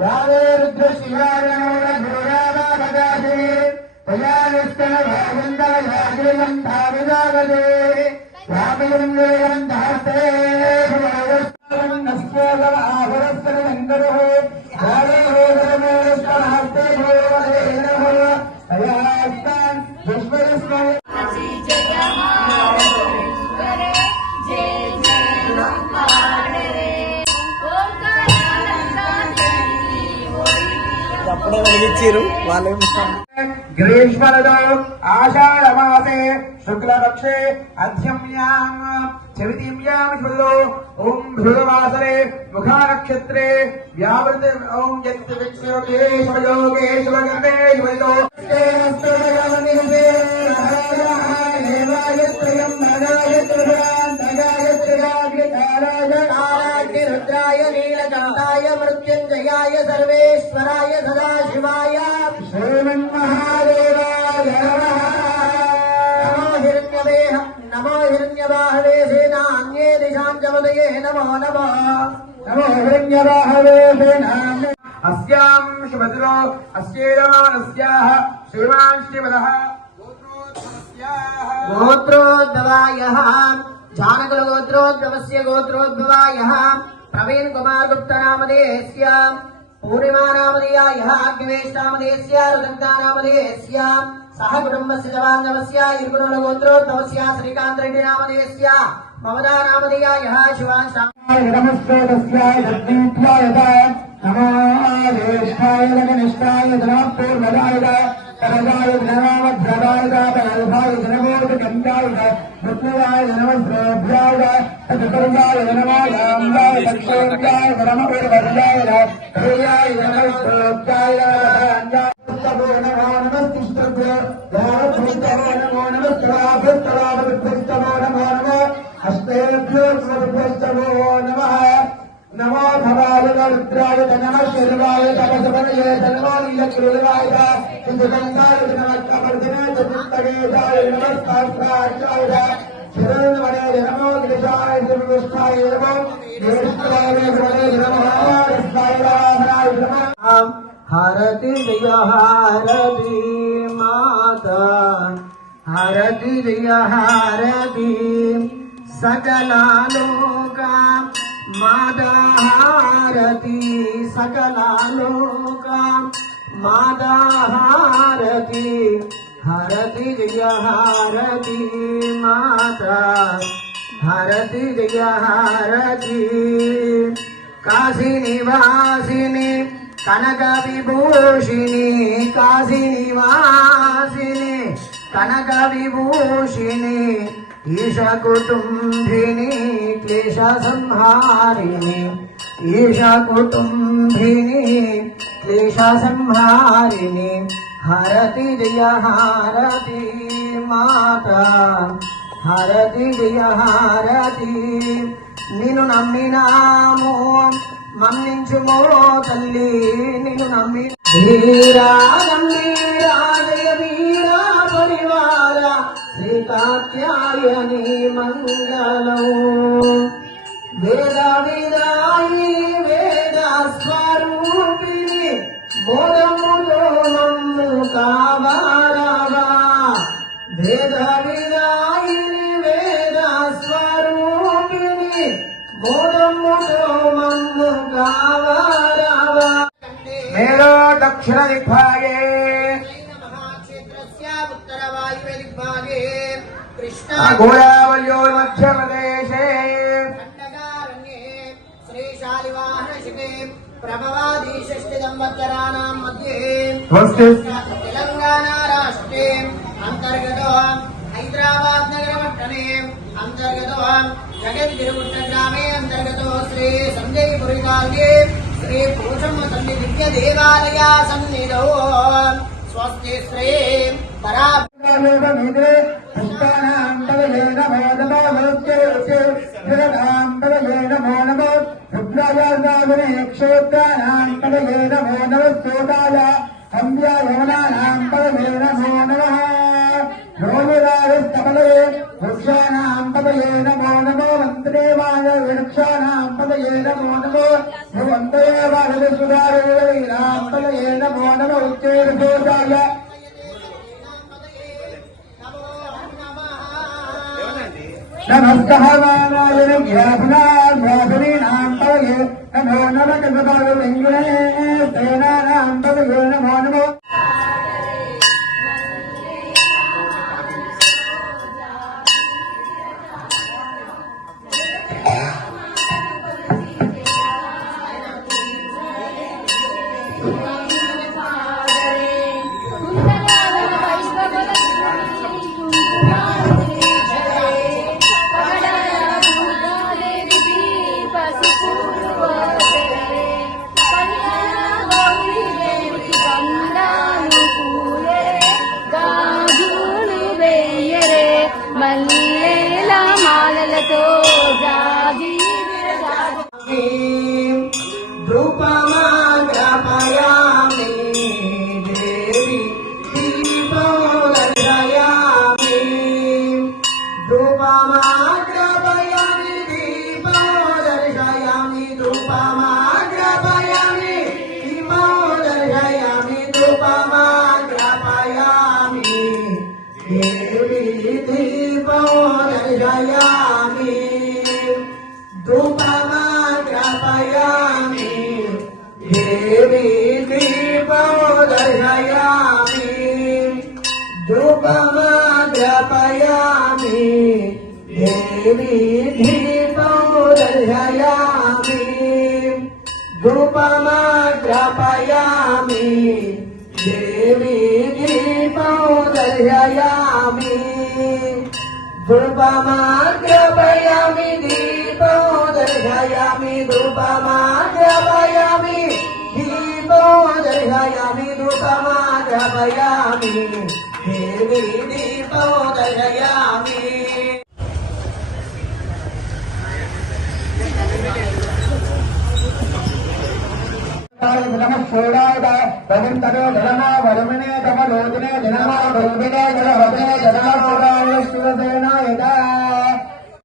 यावे रुद्रशिवारणोरघोरावाभगादे तयानिष्कलभागन्धयाग्रिगन्धाविदागदे यामिलिङ्गयन्धास्ते भुवनस्योगवाहरस्करलङ्गरुः यावे रोगरमोरस्करहस्ते भुवने नमः तयास्तान् विश्वरस्करे అప్పుడే వెలిగించారు వాళ్ళే గ్రీష్మరదో ఆషాఢమాసే శుక్లపక్షే అధ్యమ్యాం చవితిమ్యాం శుద్ధో ఓం భృగవాసరే ముఖానక్షత్రే వ్యావృత ఓం యత్ విక్షయోగేశ్వయోగేశ్వరగంధే శివయో रुद्राय नीलकण्ठाय मृत्युञ्जयाय सर्वेश्वराय सदाशिवाय श्रीमन्महादेवाय नमो हिरण्यबाहवे सेनान्ये दिशां च वदये नमो नमः नमो हिरण्यबाहवे सेनान्ये अस्यां शुभद्रो अस्येयमानस्याः श्रीमान् श्रीमदः गोत्रोद्भवायः जानकुल गोत्रोद्भवस्य गोत्रोद्भवायः प्रवीण कुमार गुप्ता नामधेयस्य पूर्णिमा नामधेयायः अग्निवेश नामधेयस्य रुदंगा नामधेयस्य सह कुटुंबस्य जवान्नवस्य इरुकुल गोत्रोद्भवस्य श्रीकांत रेड्डी नामधेयस्य ममता नामधेयायः शिवांश नमस्ते तस्याय जगदीप्याय नमो आदेशाय लगनिष्ठाय धनापूर्णदाय परदाय धनमध्रदाय परधाय धनमोद गंगाय मुक्ताय नमस्तेभ्याय तत्कर्माय नमः यामदाय तत्कर्माय परमवीरवरदाय प्रियाय नमस्तेभ्याय नमो नमस्तिष्ठभ्य यावद्भूतमो नमो नमस्त्राभ्यस्तराभ्यस्तमो नमो नमः हस्तेभ्यो सर्वभ्यस्तमो नमः नमो भवाय रुद्राय नमः शिवाय तपसवनये नमो नीलकरुणाय इंद्रगंगाय नमः कमर्दने चतुर्तगेशाय नमः सहस्राक्षाय शिरोमणे नमो गिरिशाय शिवविष्ठाय नमो ज्येष्ठाय नमो हस्ताय नमः हरति जय हरति माता हरति जय हरति सकला लोका माता हारती सकला लोका माता हारती हरति जय हारती माता हरति जय हारती काशी निवासिनी कनक विभूषिणी काशी निवासिनी कनक विभूषिणी ईशा कुटुंबिनी क्लेश संहारिणी ईशा कुटुंबिनी क्लेश संहारिणी हरति जय हारति माता हरति जय हारति निन्नु नम्मिनामो मन्निंचुमो तल्ली निन्नु नम्मि धीरा गंभीरा जय वीरा परिवार श्री कात्यायनी मंगलौ वेद विदायिनी वेद स्वरूपिणी बोधमुतो मम्मु कावारावा वेद विदायिनी वेद स्वरूपिणी बोधमुतो मम्मु कावारावा मेरो दक्षिण दिग्भागे गोदावर्योर्मध्य प्रदेशे श्रीशालिवाहनशिखे प्रभवादी षष्टिदंवत्सराणां मध्ये तेलंगाना राष्ट्रे अंतर्गतो हैदराबाद नगरपट्टणे अंतर्गतो जगद्गिरिगुट्टग्रामे अंतर्गतो श्री संजयपुरिकाल्ये श्री पोषम्म तल्ली दिव्य देवालय सन्निधौ स्वस्ति श्री परा योनिराजस्तमले वृक्षाणां पदये नमो नमो वन्देवाय वृक्षाणां पदये नमो नमो वन्देवाय सुधारेणां पदये नमो नमो उच्चैर्घोषाय नमस्कार व्यासनीनां पदये नमो नमः सेनानां पदये नमो नमो మల్లేల మాలలతో జాగి ధూపమాగ్రపయామి దేవి దీపోదర్శయామి ధూపమాగ్రపయామి దీపోదర్శయామి ధూపమాగ్రపయామి దీపోదర్శయామి ధూపమాగ్రపయామి దేవి దీపోదర్శయామి ధూపమాగ్రపయామి దేవి దీపోదర్శయామి ధూపమాగ్రపయామి దేవి దీపోదర్శయామి ధూపమాగ్రపయామి దేవి దీపోదర్శయామి ధూపమాగ్రపయామి దీపోదర్శయామి ధూపమాగ్రపయామి దీపోదర్శయామి ధూపమాగ్రపయామి దేవి దీపోదర్శయామి नमः शोडाय पवित्रो धर्मा वरुणे तमलोचने जनमा भूमिने जलभद्रे जनापुराय शिवसेनाय